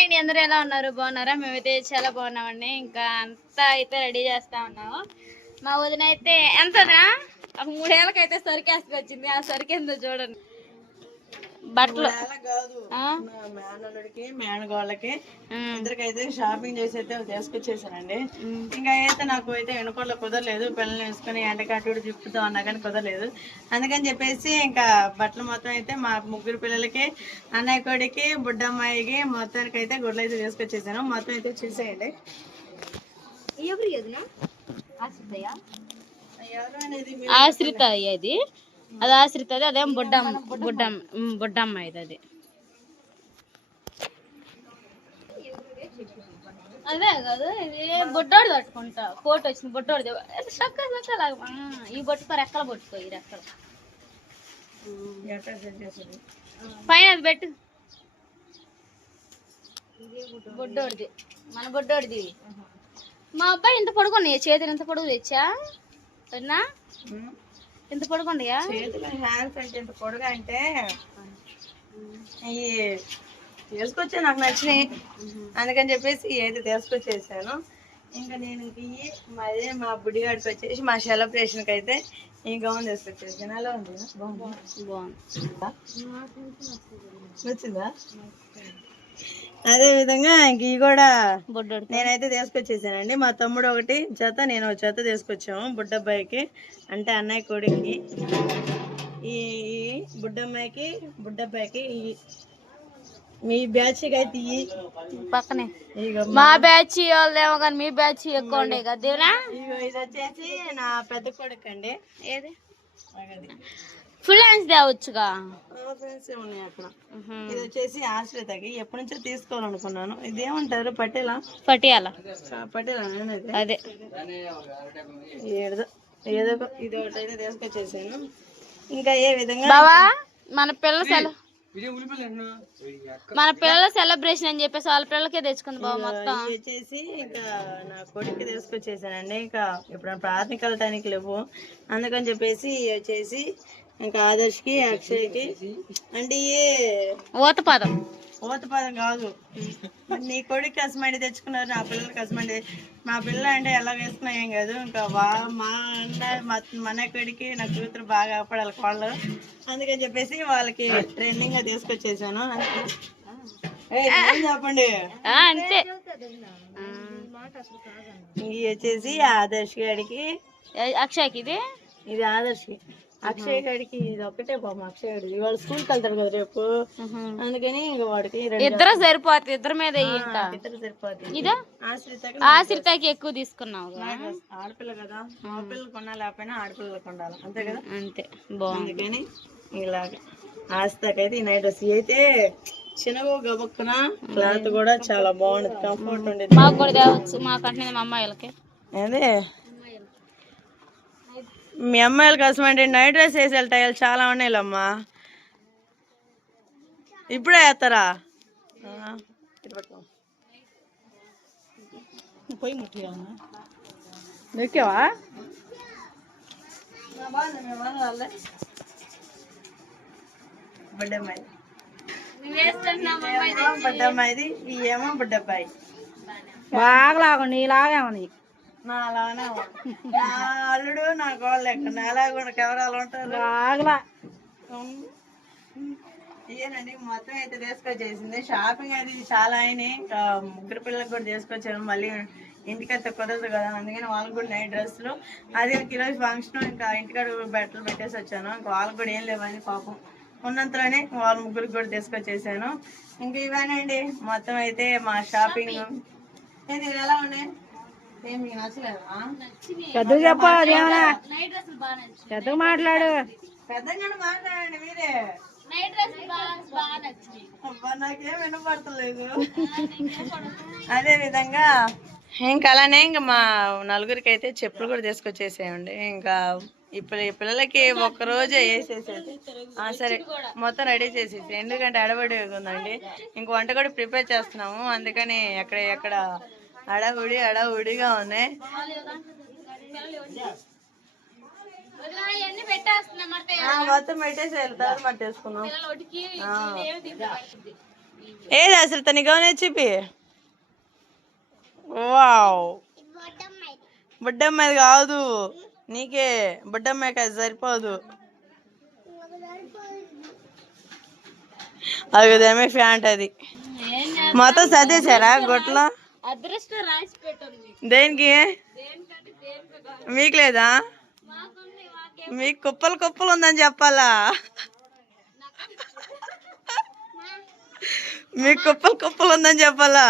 Hi అండి, అందరూ ఎలా ఉన్నారు? బాగున్నారా? మేమైతే చాలా బాగున్నామండి. ఇంకా అంతా అయితే రెడీ చేస్తా ఉన్నాము. మా వదిన అయితే ఎంతనా ఒక 3 ఏళ్ళకైతే సరికేసుకు వచ్చింది. ఆ సరికేందో చూడండి. బట్టలు మేనల్లుడికి మేనగోళ్ళకి ఇద్దరికైతే షాపింగ్ చేసి అయితే తీసుకొచ్చేసానండి. ఇంకా అయితే నాకు అయితే వెనుకోళ్ళ కుదరలేదు. పిల్లల్ని వేసుకుని ఎండకాటు తిప్పుతాం అన్నా కానీ కుదరలేదు. అందుకని చెప్పేసి ఇంకా బట్టలు మొత్తం అయితే మా ముగ్గురు పిల్లలకి, అన్నయ్య కొడికి, బుడ్డమ్మాయికి మొత్తానికి అయితే గుడ్లు అయితే తీసుకొచ్చేసాను. మొత్తం అయితే చూసేయండి. ఆశ్రిత అది అది ఆశ్రిత అదేం బుడ్డమ్మ ఇది అదే కాదు. ఇది బొడ్డోడు తట్టుకుంటా కోట్ వచ్చింది. బొడ్డోడిది చక్కలాగా ఈ బొట్టుకో రెక్కలు పట్టుకో. ఈ రెక్కలు పైన అది పెట్టు. బొడ్డోడిది మన బొడ్డోడిది. మా అబ్బాయి ఇంత పొడుగున్నాయి చేతులు. ఇంత పొడుగు తెచ్చా సరేనా? ఇంత పొడుగుండయా చేతులు? హ్యాండ్స్ అంటే ఇంత పొడుగు అంటే ఈ తీసుకొచ్చా నాకు నచ్చినాయి. అందుకని చెప్పేసి ఏది తీసుకొచ్చేసాను. ఇంకా నేను మాదే మా బుడ్డిగాడికి వచ్చేసి మా సెలబ్రేషన్కి అయితే ఈ గౌన్ తీసుకొచ్చేసాను. ఎలా ఉంది? నచ్చిందా? అదే విధంగా ఇంక ఇవి కూడా నేనైతే తీసుకొచ్చేసానండి. మా తమ్ముడు ఒకటి జత, నేను ఒక జత తీసుకొచ్చాము బుడ్డబ్బాయికి, అంటే అన్నయ్య కొడుక్కి. ఈ బుడ్డమ్మాయికి బుడ్డబ్బాయికి మీ బ్యాచ్ అయితే పక్కనే మా బ్యాచ్ వాళ్ళేమో కానీ మీ బ్యాచ్ ఎక్కువ ఉండే కదా. ఇది వచ్చేసి నా పెద్ద కొడుకు అండి. ఏది ఫుల్ హ్యాండ్స్ తేవచ్చుగా. ఉన్నాయి అక్కడ. ఇది వచ్చేసి ఆశ్రితకి ఎప్పటి నుంచో తీసుకోవాలనుకున్నాను. ఇది ఏమంటారు? పటేలా పటేలా అదే ఏదో ఇది ఒకటి అయితే తీసుకొచ్చేసాను. ఇంకా ఏ విధంగా మన పిల్లల సెలబ్రేషన్ అని చెప్పేసి వాళ్ళ పిల్లలకే తెచ్చుకుంది బాబు. మొత్తం వచ్చేసి ఇంకా నా కొడుకు తీసుకొచ్చేసానండి. ఇంకా ఇప్పుడు ప్రాథమిక వెళ్ళటానికి లేవు. అందుకని చెప్పేసి వచ్చేసి ఇంకా ఆదర్శ్కి, అక్షయ్కి అంటే ఊతపాదం కాదు. నీ కొడుకు కసమండి తెచ్చుకున్నారు, నా పిల్లలు కసమండి. మా పిల్ల అంటే ఎలా వేసుకున్నా ఏం కాదు. ఇంకా మా మన కొడికి నా కూతురు బాగా ఆపడాలి వాళ్ళు. అందుకని చెప్పేసి వాళ్ళకి ట్రెండింగ్ గా తీసుకొచ్చేసాను. చెప్పండి అంతే. ఇవి వచ్చేసి ఆదర్శ్ గారికి, అక్షయ్కి. ఇది ఆదర్శ్. అక్షయ్ గడికి ఇది ఒకటే పాపం. అక్షయ్ గడికి ఇవాళ స్కూల్కి వెళ్తాడు కదా రేపు. అందుకని ఇంకా వాడికి ఇద్దరు సరిపోతుంది. ఇద్దరు మీద ఇద్దరు సరిపోతుంది. ఇదా ఆశ్రితకి ఎక్కువ తీసుకున్నావు. ఆడపిల్ల కదా, ఆడపిల్లలు కొన్నా లేకపోయినా ఆడపిల్లలు కొండాలి అంతే కదా. అంతే బాగుంది. అందుకని ఇలాగ ఆస్తకైతే ఈ నైట్ డ్రెస్ అయితే చిన్నగా గబక్కున క్లాత్ కూడా చాలా బాగుంది, కంఫర్ట్ ఉండేది. మాకు కూడా తేవచ్చు. మాకంటే మా అమ్మాయిలకి అదే మీ అమ్మాయిల కోసం అంటే నైట్ డ్రెస్ వేసి వెళ్తాయి చాలా ఉన్నాయిలమ్మా. ఇప్పుడే వేస్తారా? పోయి ముట్టివా? బుడ్డమ్మాయి బుడ్డమ్మాయిది, ఇవేమో బుడ్డబ్బాయి. బాగా లాగండి ఇలాగేమని. నా అలానే నా అల్లుడు నా గోళ్ళు ఎక్కడ అలాగే కెమెరాలు ఉంటారు. ఇదేనండి మొత్తం అయితే తీసుకొచ్చేసింది. షాపింగ్ అది చాలా అయినాయి. ఇంకా ముగ్గురు పిల్లలకు కూడా తీసుకొచ్చాను. మళ్ళీ ఇంటికైతే కుదరదు కదా, అందుకని వాళ్ళకి కూడా నైట్ డ్రెస్సులు. అది ఒక ఈరోజు ఫంక్షన్. ఇంకా ఇంటికాడ బట్టలు పెట్టేసి వచ్చాను. ఇంకా వాళ్ళకి కూడా ఏం లేవని పాపం ఉన్నంతలోనే వాళ్ళ ముగ్గురికి కూడా తీసుకొచ్చేసాను. ఇంకా ఇవేనండి మొత్తం అయితే మా షాపింగ్. ఇది ఎలా ఉన్నాయి? పెద్దగా మాట్లాడు. పెద్దగా మాట్లాడండి మీరే. నాకేం వినపడతలేదు. అదే విధంగా ఇంకా అలానే ఇంకా మా నలుగురికి అయితే చెప్పులు కూడా తీసుకొచ్చేసేయండి. ఇంకా ఇప్పుడు ఈ పిల్లలకి ఒక్కరోజే వేసేసేది. సరే మొత్తం రెడీ చేసేసి, ఎందుకంటే అడబడి ఉందండి. ఇంక వంట కూడా ప్రిపేర్ చేస్తున్నాము. అందుకని ఎక్కడ అడవుడిగా ఉన్నాయి. మొత్తం పెట్టేసి వెళ్తారు మట్టేసుకున్నాం. ఏది అసలు తన గౌన్ చెప్పి వావ్ బుడ్డమ్మాయి కాదు నీకే బుడ్డమ్మాయి కాదు సరిపోదు అదేమే ఫ్యాంట్ అది మొత్తం చదివేశారా గొట్లో అదృష్టం రాసి పెట్టండి దేనికి మీకు లేదా మీకు కుప్పలు కుప్పలు ఉందని చెప్పాలా మీకు కుప్పలు కుప్పలు ఉందని చెప్పాలా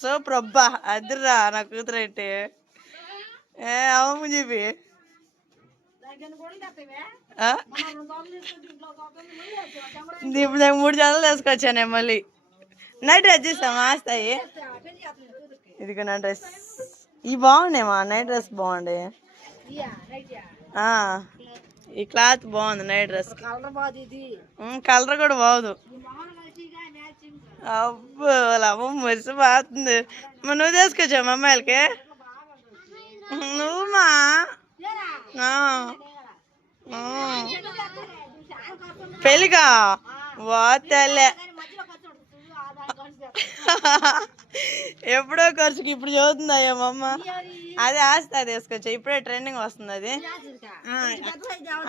సూపర్ అబ్బా అదిరా నా కూతురు అయితే అవును చెప్పి ఇప్పుడు నేను 3 జతలు వేసుకొచ్చానే మళ్ళీ నైట్ డ్రెస్ చూసామా వస్తాయి ఇదిగో నా డ్రెస్ ఇవి బాగున్నాయమ్మా నైట్ డ్రెస్ బాగుండే ఈ క్లాత్ బాగుంది నైట్ డ్రెస్ కలర్ కూడా బాగుంది అబ్బో అమ్మ మురిసిపోతుంది నువ్వు తీసుకొచ్చావు అమ్మాయిలకి నువ్వుమా పెళ్ళిగా వాతలే ఎప్పుడో ఖర్చుకి ఇప్పుడు చదువుతుంది అయ్యమ్మ అదే ఆస్తి అది వేసుకొచ్చా ఇప్పుడే ట్రెండింగ్ వస్తుంది అది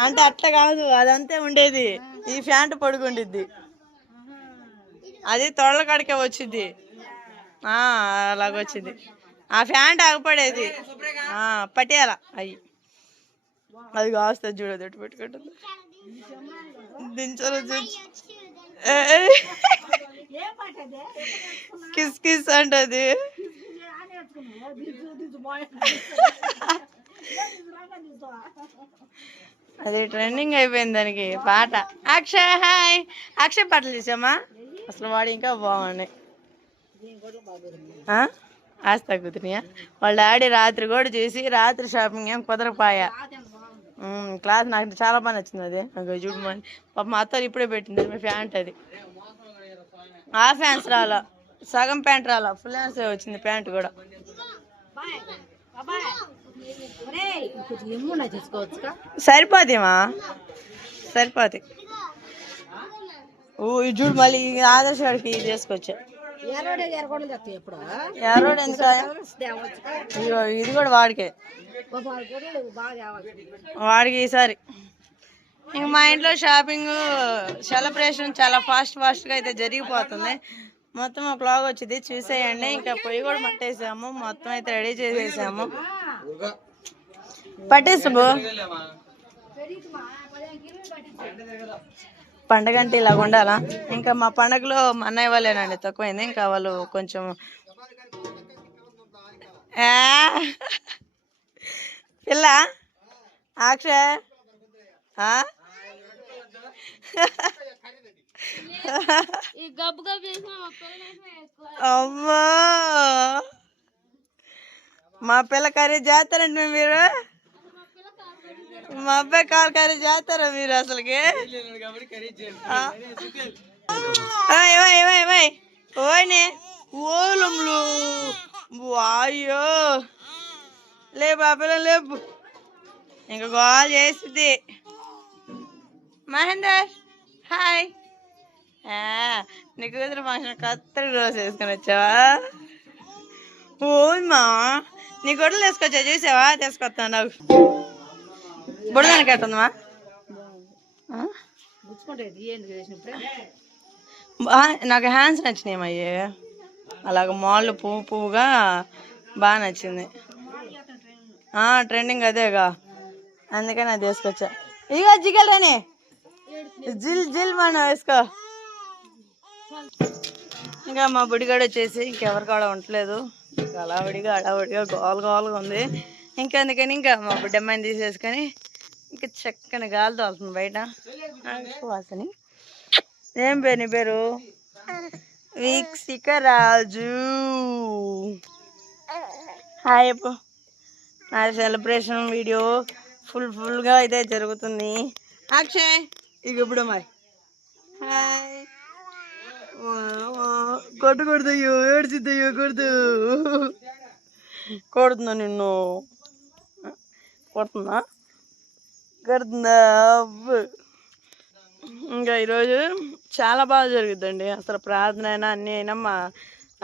అంటే అట్లా కాదు అదంతే ఉండేది ఈ ఫ్యాంట్ పొడుగుండిద్ది అది తొడల కాడికే వచ్చింది అలాగొచ్చింది ఆ ఫ్యాంట్ ఆగపడేది పట్టేయాల అయ్యి అది కాస్తుంది చూడదు ఎటు పెట్టుకుంటుంది దించరు కిస్ కిస్ అంటది అది ట్రెండింగ్ అయిపోయింది దానికి పాట అక్షయ్ హాయ్ అక్షయ్ పాటలు చూసామా అసలు వాడు ఇంకా బాగున్నాయి ఆస్తా కుదిరినాయా వాళ్ళ డాడీ రాత్రి కూడా చేసి రాత్రి షాపింగ్ ఏం కుదరపాయా క్లాత్ నాకు చాలా బాగా నచ్చింది అది నాకు చూడమని పాప మా అత్త ఇప్పుడే పెట్టింది మీ ప్యాంట్ అది హాఫ్ హ్యాండ్స్ రాలా సగం ప్యాంట్ రాలా ఫుల్ హ్యాండ్స్ వచ్చింది ప్యాంట్ కూడా సరిపోతేమా సరిపోతాయి ఇది చూడు మళ్ళీ ఆదర్శ వాడికి ఇది చేసుకొచ్చా ఎర్రోడు ఎంత ఇది కూడా వాడికే వాడికి ఈసారి ఇంక మా ఇంట్లో షాపింగ్ సెలబ్రేషన్ చాలా ఫాస్ట్గా అయితే జరిగిపోతుంది మొత్తం ఒక లాగ్ వచ్చింది చూసేయండి ఇంకా పొయ్యి కూడా పట్టేసాము మొత్తం అయితే రెడీ చేసేసాము పట్టేసు పండగ అంటే ఇలాగ ఉండాలా ఇంకా మా పండగలో మా అన్నయ్య వాళ్ళేనండి తక్కువైంది ఇంకా వాళ్ళు కొంచెం పిల్ల అక్షయ్ అమ్మా మా పిల్ల కర్రీ చేస్తారండి మీరు మా అబ్బాయి కాలు కర్రీ చేస్తారా మీరు అసలుకి ఓనే ఓలములు అయ్యో లే బాబా లేపు ఇంకా గోల్ చేసింది మహేందర్ హాయ్ నీ కూతురు ఫంక్షన్ కత్తరి రోజు వేసుకొని వచ్చావా ఓమా నీ గొడవలు వేసుకొచ్చా చూసావా తీసుకొస్తా నాకు బుడదానికి ఎట్టుందమ్మా నాకు హ్యాండ్స్ నచ్చినాయి అయ్యే అలాగ మాల్ పువ్వుగా బాగా నచ్చింది ట్రెండింగ్ అదేగా అందుకని అది వేసుకొచ్చా ఇక జిగలనే జిల్ జిల్ మన వేసుకో ఇంకా మా బుడిగాడు వచ్చేసి ఇంకెవరు కూడా ఉండలేదు హడావిడిగా గోలుగా ఉంది ఇంకా అందుకని ఇంకా మా బుడ్డమ్మాయిని తీసేసుకొని ఇంకా చక్కని గాలి తోలుతుంది బయట వాసని ఏం పేరు నీ పేరు వీక్షిక రాజు హాయ్ అప్పు నా సెలబ్రేషన్ వీడియో ఫుల్గా అయితే జరుగుతుంది అక్షయ్ ఇక ఇప్పుడు మరి హాయ్ కొట్టకూడదయ్యో ఏడ్చిద్దయ్యో కొడుతుందా నిన్ను కొడుతుందా ఇంకా ఈరోజు చాలా బాగా జరుగుతుందండి. అసలు ప్రార్థన అయినా అన్నీ అయినా మా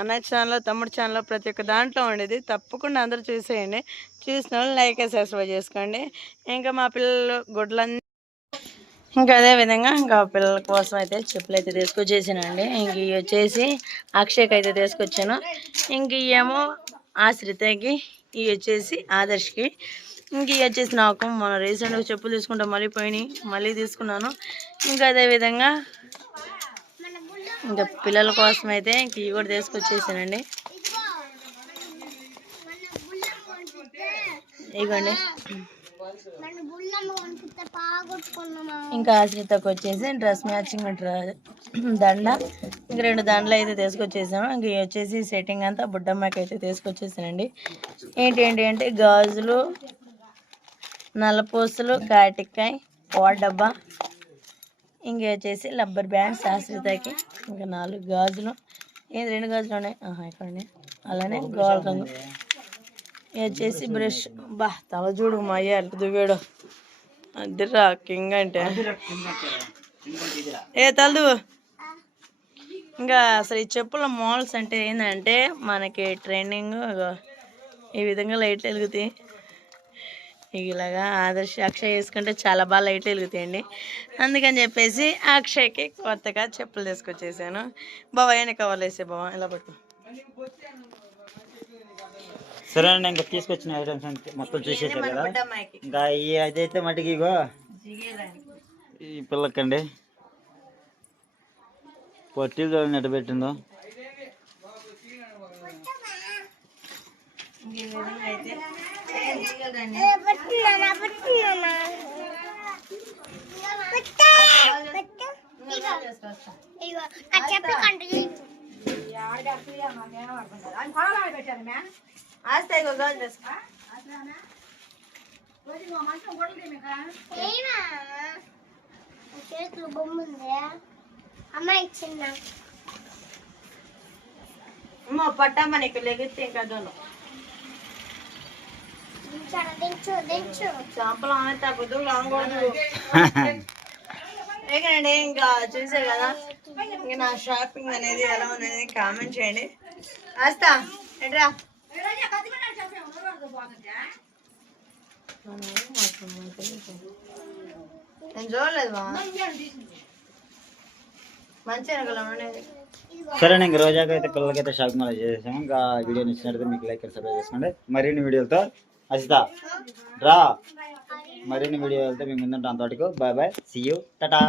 అన్నయ్య ఛానల్లో, తమ్ముడు ఛానల్లో ప్రతి ఒక్క దాంట్లో ఉండేది. తప్పకుండా అందరూ చూసేయండి. చూసిన వాళ్ళు లైక్ సబ్స్క్రైబ్ చేసుకోండి. ఇంకా మా పిల్లలు గుడ్లన్నీ ఇంకా అదే విధంగా ఇంకా పిల్లల కోసం అయితే చెప్పులు అయితే తీసుకొచ్చేసానండి. ఇంక ఇవి వచ్చేసి అక్షయ్కి అయితే తీసుకొచ్చాను. ఇంక ఇవేమో ఆశ్రితకి, ఇవి వచ్చేసి ఆదర్శ్కి, ఇంక ఇవి వచ్చేసి నాకు మన రీసెంట్గా చెప్పులు తీసుకుంటే మళ్ళీ పోయినాయి, మళ్ళీ తీసుకున్నాను. ఇంకా అదే విధంగా ఇంకా పిల్లల కోసం అయితే ఇంక ఇవి కూడా తీసుకొచ్చేసానండి. ఇవ్వండి. ఇంకా ఆశ్రితకు వచ్చేసి డ్రెస్ మ్యాచింగ్ దండ, ఇంక 2 దండలు అయితే తీసుకొచ్చేసాను. ఇంక ఇవి వచ్చేసి సెట్టింగ్ అంతా బుడ్డమ్మకి అయితే తీసుకొచ్చేసానండి. ఏంటి అంటే గాజులు, నల్లపూసలు, కాటికాయ, పాడు డబ్బా, ఇంక వచ్చేసి రబ్బర్ బ్యాండ్స్ ఆశ్రితకి, ఇంకా 4 గాజులు, 2 గాజులు ఉన్నాయి ఇక్కడ, అలానే గోల్డ్ రంగు. ఇది వచ్చేసి బ్రష్. బా తల చూడు మా అయ్య ఎంత దువ్వాడు, అద్దెరా కింగ్ అంటే తలదు. ఇంకా అసలు ఈ చెప్పుల మోడల్స్ అంటే ఏంటంటే మనకి ట్రెండింగ్ ఈ విధంగా లైట్లు వెలుగుతాయి. ఇలాగా ఆదర్శ అక్షయ్ వేసుకుంటే చాలా బాగా లైట్లు వెలుగుతాయండి. అందుకని చెప్పేసి అక్షయ్కి కొత్తగా చెప్పులు తీసుకొచ్చేసాను. బాబా ఏమైనా కవర్లు వేసే బాబా ఇలా పట్టు. సరే అండి, ఇంకా తీసుకొచ్చిన ఐటమ్స్ మొత్తం చూసేసారు కదా. ఇంకా అదైతే మటుకి ఇగో ఈ పిల్లకండి పొట్టిలు చూడండి ఎట్ట పెట్టిందో. చేతులు బొమ్మ ఉంది అమ్మ ఇచ్చింది. పట్టమ్మ నీకు లెగితే ఇంకా చేపలు తగ్గదు ఏకండి. ఇంకా చూసారు కదా, ఇంకా నా షాపింగ్ అనేది ఎలా ఉందనేది కామెంట్ చేయండి. వస్తా ఎట్రా నేను చూడలేదు బా మంచిగా అనేది. సరే ఇంక రోజాకి అయితే పిల్లలకైతే షాపింగ్ అలా చేసేసాము. ఇంకా వీడియో నచ్చినట్లయితే మీకు లైక్ సబ్స్క్రైబ్ చేసుకోండి. మరిన్ని వీడియోలతో అసితా రా, మరిన్ని వీడియోలతో మేము ముందుంటాం. అంతవరకు bye bye, see you, Tata.